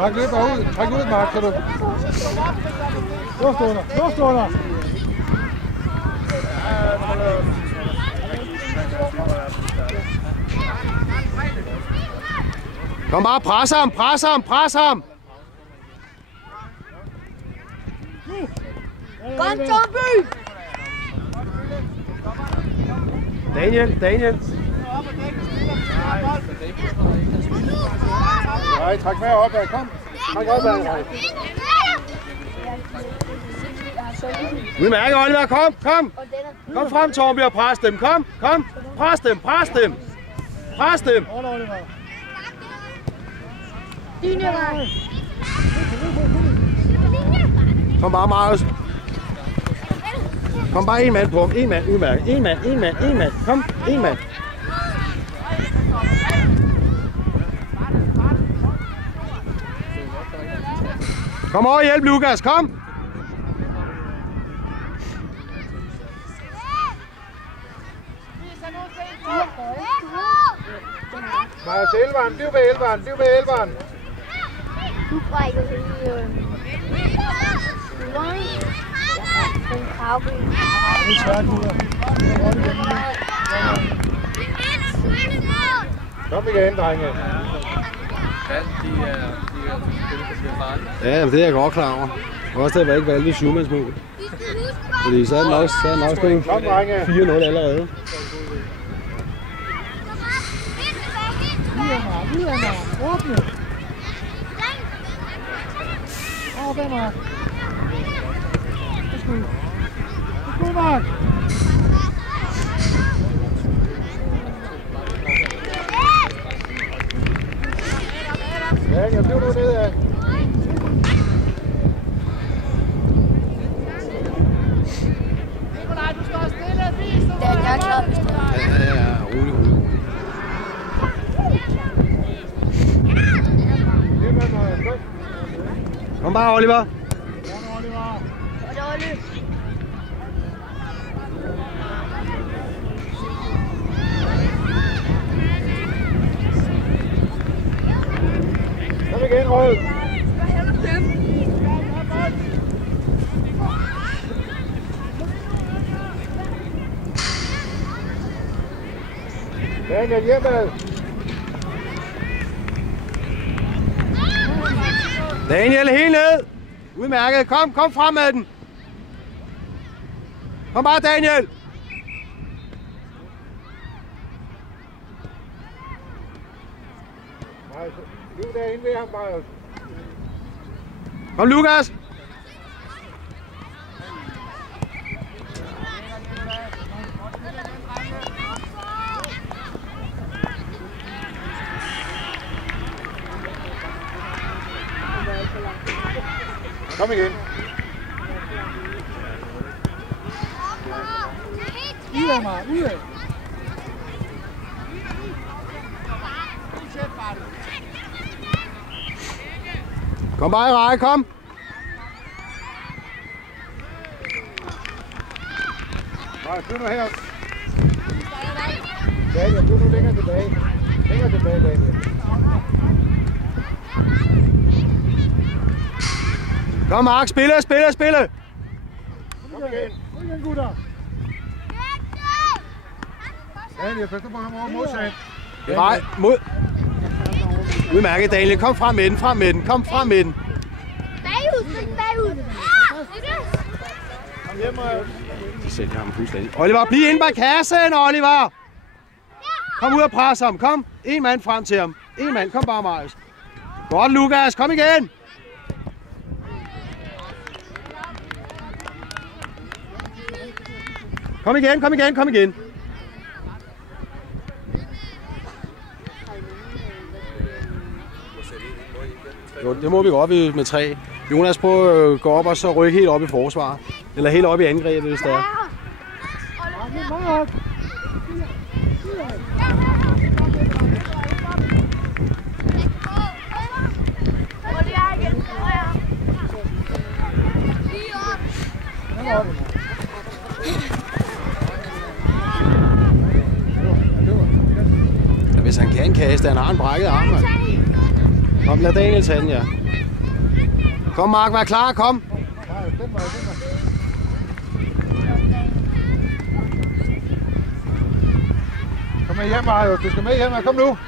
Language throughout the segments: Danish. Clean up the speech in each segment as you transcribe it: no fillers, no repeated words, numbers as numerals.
Mark løber ud. Træk ud, Mark, kan du. Luft under. Luft under. Kom bare, pres ham, pres ham, pres ham. Kom, Torby! Daniel. Nej, træk mere opad. Kom. Træk opad. Udmærket, Oliver. Kom. Kom frem, Torby, og pres dem. Kom. Pres dem. Kom bare, Marius. Kom bare en mand på ham. En mand, udmærket. En mand. Kom, en mand. Kom over og hjælp, Lukas. Kom. Marius, elveren. Bliv ved elveren. Du brækker hele den kravbe. Det er svært, Guder. Kom igen, drenge. Ja, det er jeg godt klar over. Også det var ikke valgt i syvmandsmål. Fordi så er den også stået 4-0 allerede. Udad, åbne. Opad, Mark. Værsgo, Mark. Ja, jeg bliver nu nedad. Nikolaj, du står stille. Vis dig, hvor jeg er klar. Ja, rolig. Kom bare, Oliver. Kom igen, Rød. Daniel, hjemad. Daniel, helt ned. Udmærket. Kom frem med den. Kom bare, Daniel. Bliv derinde ved ham, Marius. Kom, Lukas. Kom igen. Udad, Mark. Udad. Kom bare i række, kom. Nej, du nu her. Daniel, du nu længere tilbage. Daniel. Kom, Mark, spille. Kom igen, gutter. Daniel, pas på ham over modsat. Nej, mod. Udmærket, Daniel. Kom frem med den. Kom frem med den. Bagud. Kom hjem, Marius. De sælger ham fuldstændig. Oliver, bliv inde bag kassen, Oliver. Kom ud og pres ham. Kom. En mand frem til ham. En mand. Kom bare, Marius. Godt, Lukas. Kom igen. Kom igen. Jo, det må vi godt med 3. Jonas, prøv at gå op og så rykke helt op i forsvar. Eller helt op i angrebet, hvis det er. Hvis han kan kaste, han har en brækket arm. Kom, lad Daniel tage den, ja. Kom, Mark, vær klar, kom. Marius, den vej. Kom med hjem, Marius. Du skal med hjem, kom nu.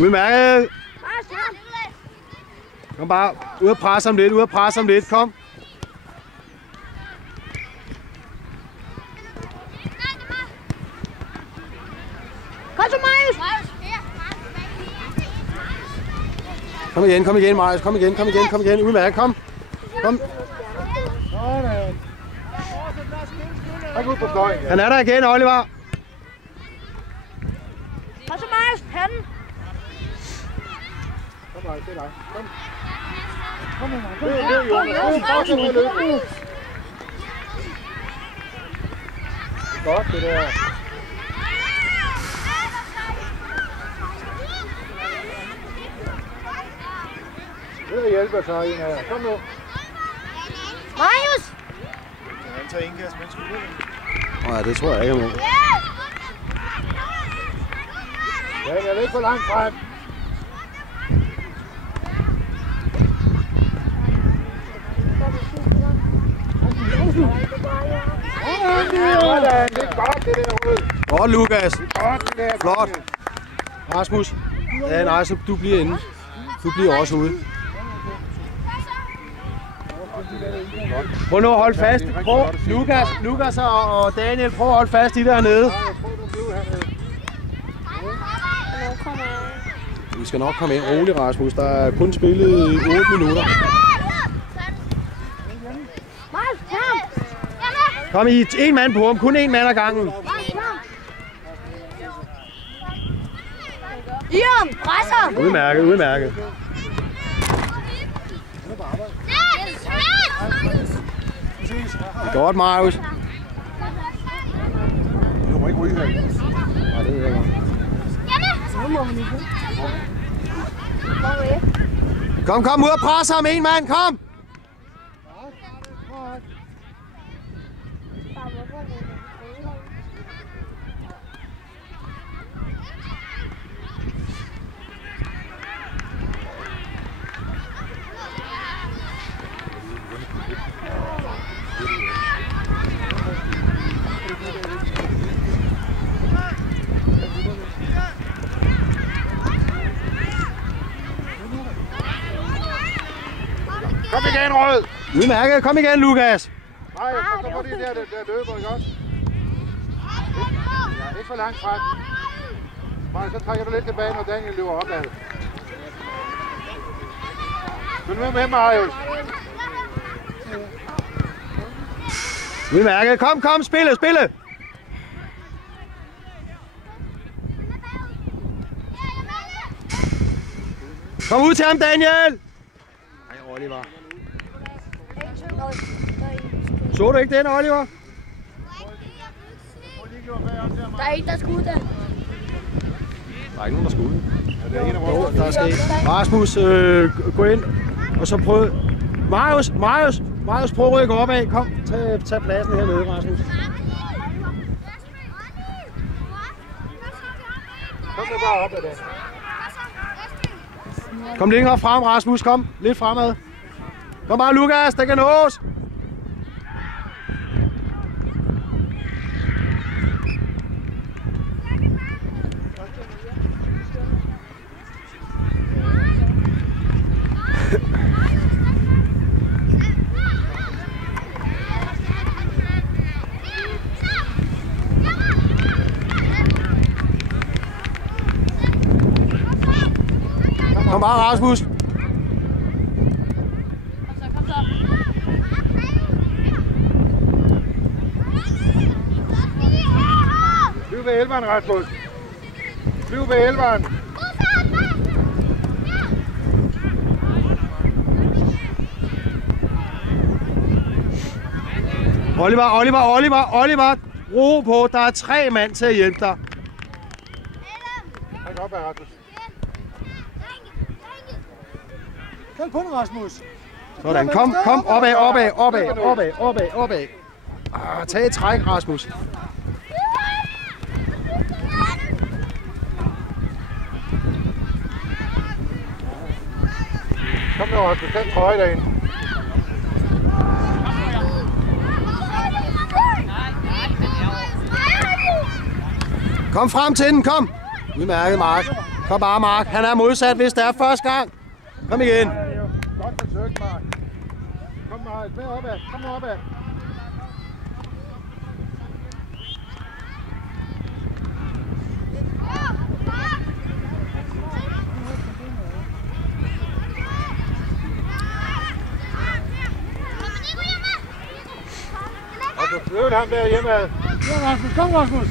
Udmærket. Kom bare. Ud og presse ham lidt, kom. Kom så, Marius! Kom igen, Marius. Kom igen. Udmærket, kom. Kom. Sådan. Kom ud på fløjen. Han er der igen, Oliver. Kom så, Marius! Handen! Kom, Marius, det er dig. Kom. Kom, løb, Jonas. Fortsæt med at løbe. Godt, det der. Det vil hjælpe at tage en af jer. Kom nu. Marius! Han tager indkast, mens vi løber. Ja, det tror jeg ikke nu. Ja, jeg er ikke for langt frem. Sådan, det er godt, det der Rød. Godt, Lukas. Godt, det der. Flot. Rasmus. Ja, nej, så du bliver inde. Du bliver også ude. Prøv nu at holde fast. Prøv, Lukas og Daniel, prøv at holde fast i dernede. Vi skal nok komme ind. Rolig, Rasmus. Der er kun spillet 8 minutter. Kom i en mand på ham. Kun en mand ad gangen. Iram, presser! Udmærket. Godt, Marius. Du må ikke ryge her. Nej, det ved jeg godt. Kom ud og presse ham, en mand, kom! Kom igen, Rød! Udmærket, kom igen, Lukas. Nej, så får de der løber, ikke også? Ja, ikke for langt frem. Nej, så trækker du lidt tilbage, når Daniel løber opad. Følg med, Marius. Udmærket, kom, spille! Kom ud til ham, Daniel! Nej, Oliver. Så du ikke den, Oliver? Der er en, der skal ud der. Der er ikke nogen, der skal ud. Ja, det er en af vores. Der skal Rasmus, gå ind, og så prøv... Marius, prøv at rykke opad. Kom, tag pladsen hernede, Rasmus. Kom nu bare op ad det. Kom længere frem, Rasmus. Kom lidt fremad. Kom bare, Lukas. Der kan nås. Kom bare, Rasmus. Kom så. Flyv ved elveren, Rasmus. Flyv ved elveren. Oliver. Ro på. Der er 3 mand til at hjælpe dig. Han kan op ad Rasmus. Kald på den, Rasmus. Sådan. Kom. Opad. Tag et træk, Rasmus. Kom nu, Rasmus. Den trøje derinde. Kom frem til den, kom. Udmærket, Mark. Kom bare, Mark. Han er modsat, hvis det er første gang. Kom igen. Godt forsøgt, Mark. Kom, Mark. Med opad. Kom nu opad. Rasmus, løb ham der hjemad. Ja, Rasmus. Kom, Rasmus.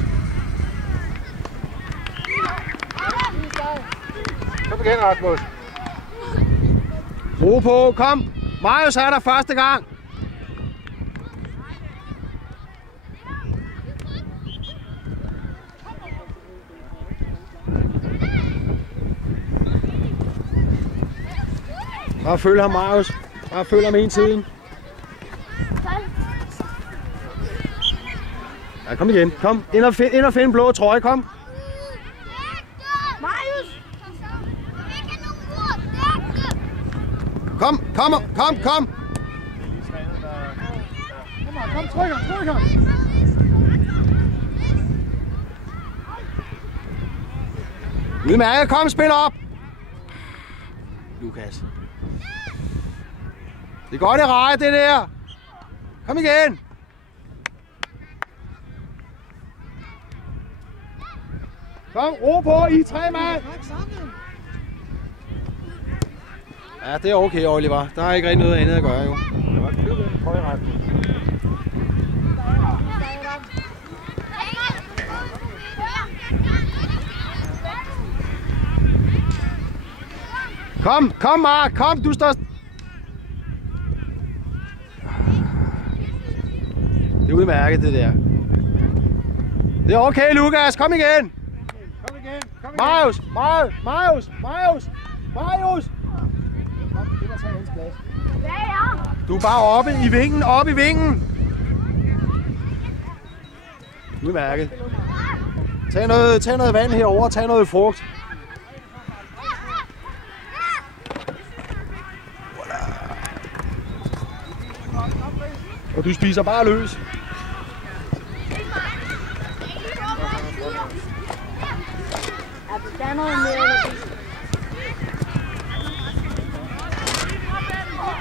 Kom igen, Rasmus. Ro på, kom. Marius er der første gang. Bare følg ham, Marius. Bare følg ham en tiden. Ja, kom igen. Kom. Ind og find en blå trøje, kom. Kom. Kom, tryk ham. Udmærket, kom, spil op. Lukas. Det er godt i reje, det der. Kom igen. Kom, ro på, I 3 mand. Ja, det er okay, Oliver. Der er ikke rigtig noget andet at gøre, jo. Kom, Mark. Kom, du står... Det er udmærket, det der. Det er okay, Lukas. Kom igen. Marius. Du er bare oppe i vingen, Udmærket. Tag noget vand herover, tag noget frugt. Og du spiser bare løs.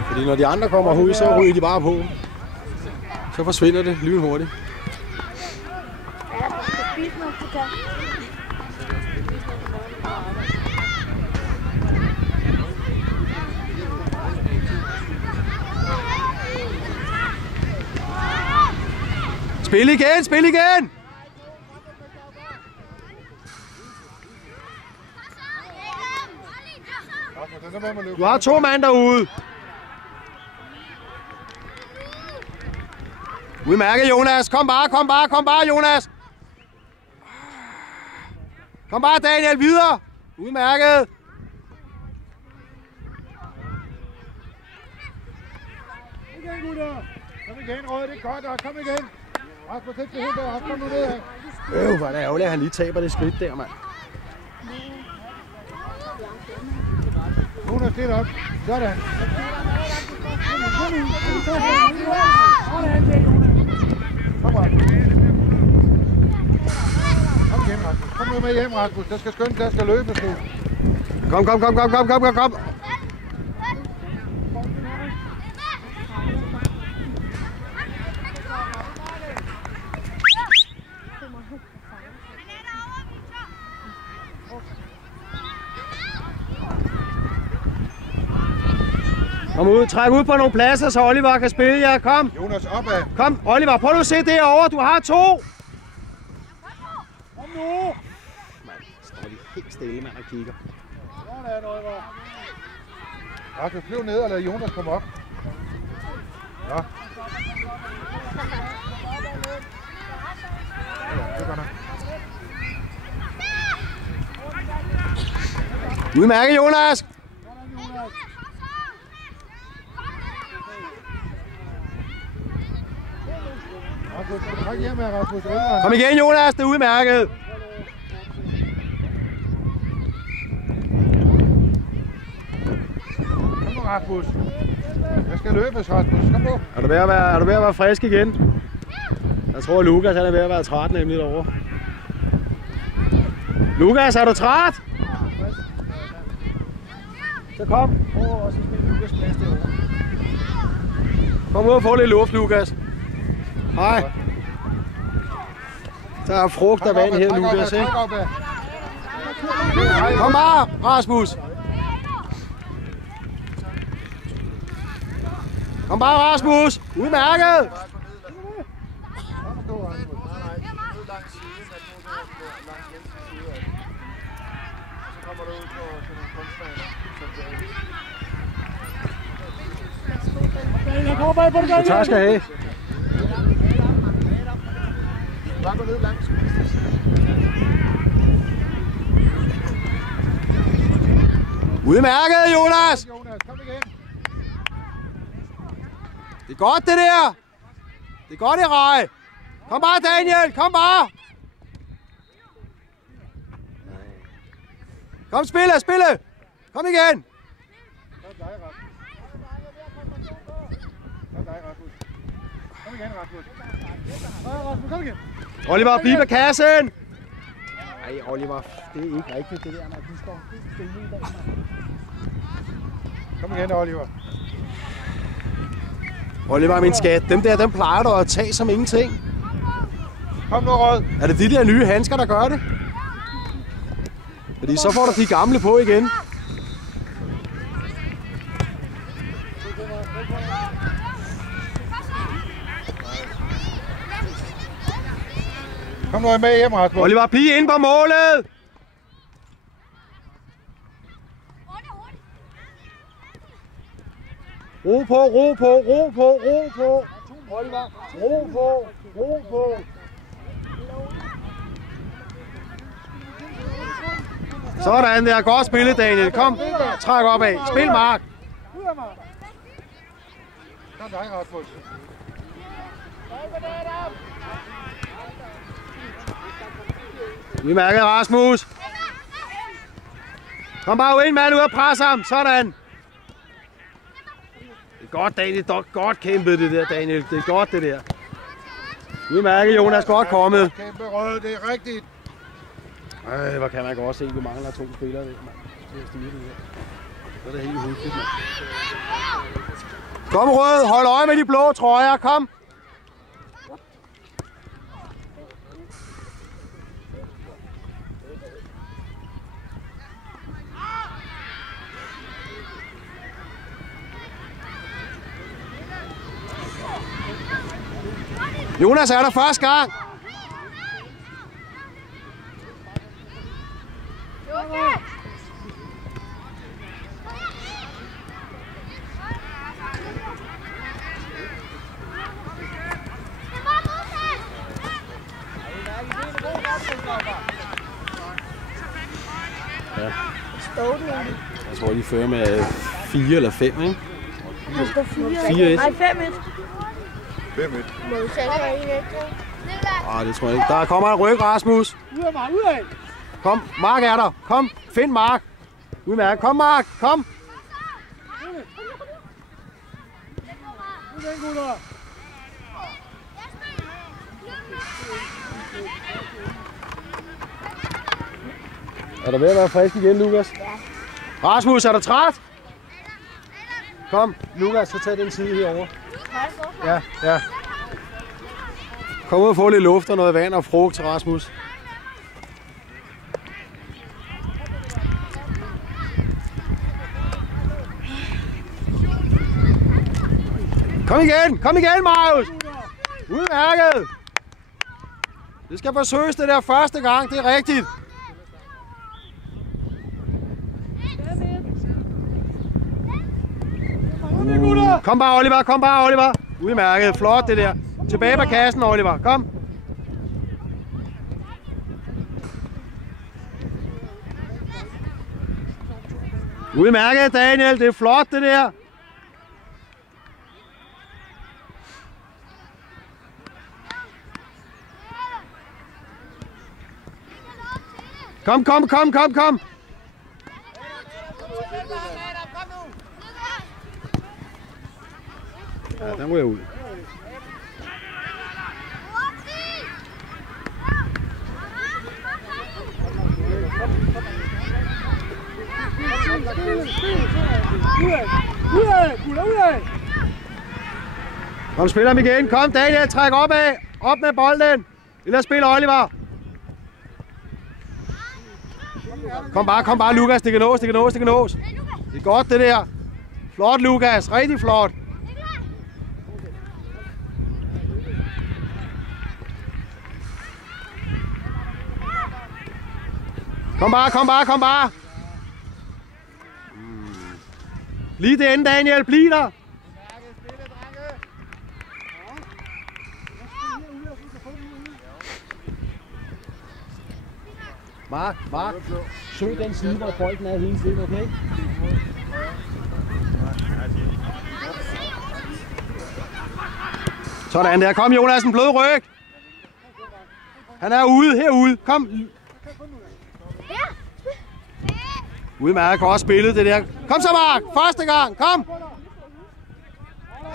Fordi når de andre kommer ud, så ryger de bare på. Så forsvinder det lynhurtigt. Spil igen! Du har 2 mand derude. Udmærket, Jonas. Kom bare, Jonas. Kom bare, Daniel, videre. Udmærket. Igen, gutter. Kom igen, Røde. Det er godt. Og kom igen. Rasmus, ikke til hende. Kom nu ned. Hvor er det ærgerligt, at han lige taber det skridt der, mand. Jonas, lidt op. Sådan. Kom, Rasmus. Kom igen, Rasmus. Kom nu med hjem, Rasmus. Der skal skynde, der skal løbes nu. Kom. Kom ud, træk ud på nogle pladser, så Oliver kan spille jer. Kom. Jonas, opad. Kom, Oliver, prøv nu at se derovre. Du har 2. Kom nu. Man, står de helt stille, mand, og kigger. Sådan, Oliver. Rasmus, bliv ned og lad Jonas komme op. Ja. Det er godt nok. Udmærket, Jonas! Kom igen, Jonas, det er udmærket! Kom nu, Rasmus. Jeg skal løbes, Rasmus. Kom på. Er du ved at være frisk igen? Jeg tror, Lukas han er ved at være træt nemlig derovre. Lukas, er du træt? Så kom. Prøv også at spille Lukas plads derovre. Kom ud og få lidt luft, Lukas. Hej. Der er frugt og vand her, Lukas, ikke? Kom bare, Rasmus. Kom bare, Rasmus. Udmærket. Tak skal I have. Udmærket, Jonas! Kom igen. Det er godt, det der! Det er godt, det rej! Kom bare, Daniel! Kom bare! Kom, spille! Kom igen! Kom igen, Rasmus. Rasmus, kom igen. Oliver, bliv på kassen! Ej, Oliver, det er ikke rigtigt, det der, når du står stille i dag. Kom igen, Oliver. Oliver, min skat, dem der, dem plejer du at tage som ingenting. Kom nu, Rød. Er det de der nye handsker, der gør det? Fordi så får du de gamle på igen. Kom nu med hjem, Rasmus. Oliver, bliv inde på målet! Ro på! Oliver, ro på! Sådan der, godt spillet, Daniel. Kom, træk op af. Spil, Mark. Kom dig, Rasmus. Vi mærker Rasmus. Kom bare ind, mand, ud og presse ham. Sådan. Det er godt, Daniel. Det er godt kæmpet, det der, Daniel. Det er godt, det der. Vi mærker, Jonas, godt kommet. Kæmpe Rød, det er rigtigt. Ej, hvor kan man godt se, at vi mangler 2 spillere der, mand. Det er styre det her. Så er det helt uhyggeligt, mand. Kom, Rød. Hold øje med de blå trøjer. Kom. Jonas er der første gang. Ja. Jeg tror, de fører med 4 eller 5, ikke? Der står 4. 4-1. Nej, 5-1. 5-1. Må du sætte her i net? Det tror jeg ikke. Der kommer en ryg, Rasmus. Udad. Kom, Mark er der. Kom, find Mark. Udmærket. Kom, Mark. Kom. Er du ved at være frisk igen, Lukas? Ja. Rasmus, er du træt? Kom, Lukas, så tag den side herovre. Ja. Kom ud og få lidt luft og noget vand og frugt til Rasmus. Kom igen, Marius! Udmærket! Det skal forsøges det der første gang, det er rigtigt. Kom bare, Oliver! Udmærket. Flot det der. Tilbage på kassen, Oliver. Kom. Udmærket, Daniel. Det er flot det der. Kom, kom, kom, kom, kom. Ja, den ryger ud. Kom, spiller ham igen. Kom, Daniel, træk opad. Op med bolden. Ellers spiller Oliver. Kom bare, Lukas. Det kan nås, det kan nås, det kan nås. Det er godt, det der. Flot, Lukas. Rigtig flot. Kom bare, kom bare, kom bare. Lige det ende, Daniel. Bliv der. Mark. Søg den side, hvor bolden er hele tiden, okay? Sådan der. Kom, Jonas, en blød ryg. Han er ude, herude. Kom. Udmærket, godt spillet det der. Kom så, Mark. Første gang. Kom.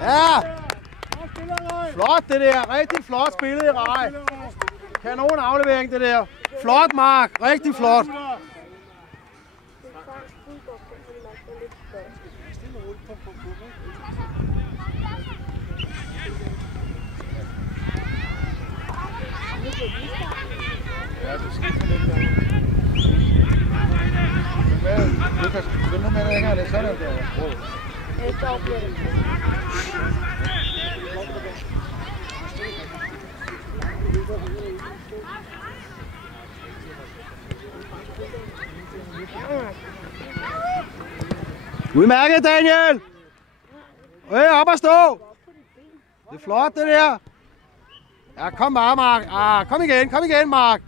Ja. Flot det der. Rigtig flot spillet i rej. Kanon aflevering det der. Flot, Mark. Rigtig flot. Lukas, vil nu med længere, det er sådan der. Udmærket, Daniel! Op og stå! Det er flot, det der! Ja, kom bare, Mark. Kom igen, Mark.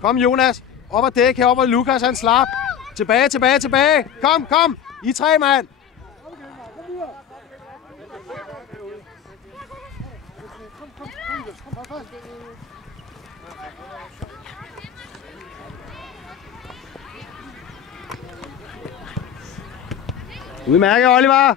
Kom, Jonas. Op og dæk heroppe, hvor Lukas han slap. Tilbage. Kom. I 3 mand. Udmærket, Oliver.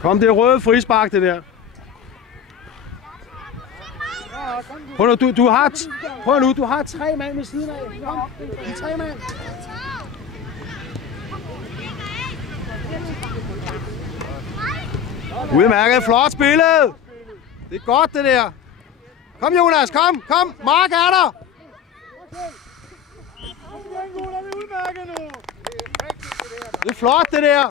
Kom, det er røde frispark, det der. Prøv nu, du har 3 mand ved siden af. Kom, de 3 mand. Udmærket, flot spillet. Det er godt, det der. Kom, Jonas, kom. Mark er der. Det er flot, det der.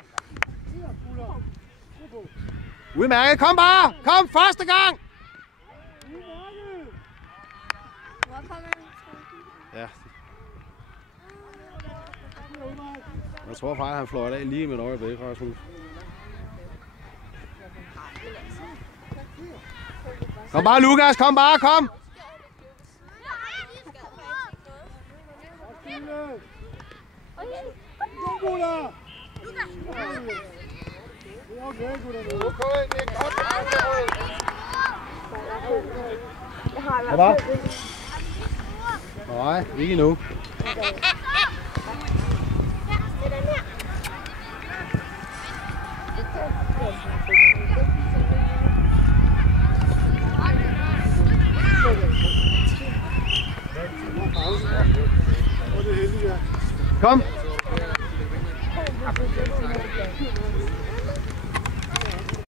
Udmærket, kom bare. Kom, første gang. Ja. Jeg tror faktisk, han fløjter af lige med et øjeblik, Rasmus. Kom bare, Lukas, kom bare, kom! Hvad var? Nej, ikke endnu. Kom.